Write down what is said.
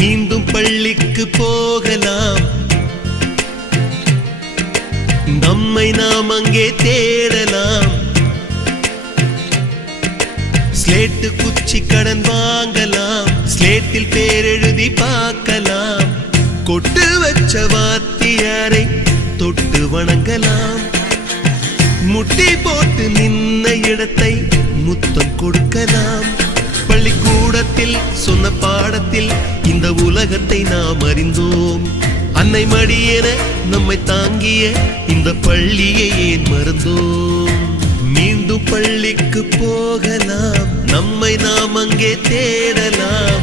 மீண்டும் பள்ளிக்கு போகலாம். நம்மை நாம் அங்கே தேடலாம். ஸ்லேட்டு குச்சி கடன் வாங்கலாம். ஸ்லேட்டில் பேரெழுதி பார்க்கலாம். கொட்டு வச்ச வாத்தியாரை தொட்டு வணங்கலாம். முட்டி போட்டு நின்ன இடத்தை முத்தம் கொடுக்கலாம். பள்ளிக்கூடத்தில் சொன்ன பாடத்தில் இந்த உலகத்தை நாம் அறிந்தோம். அன்னை மடியென நம்மை தாங்கிய இந்த பள்ளியை ஏன் மறந்தோம்? மீண்டும் பள்ளிக்கு போகலாம். நம்மை நாம் அங்கே தேடலாம்.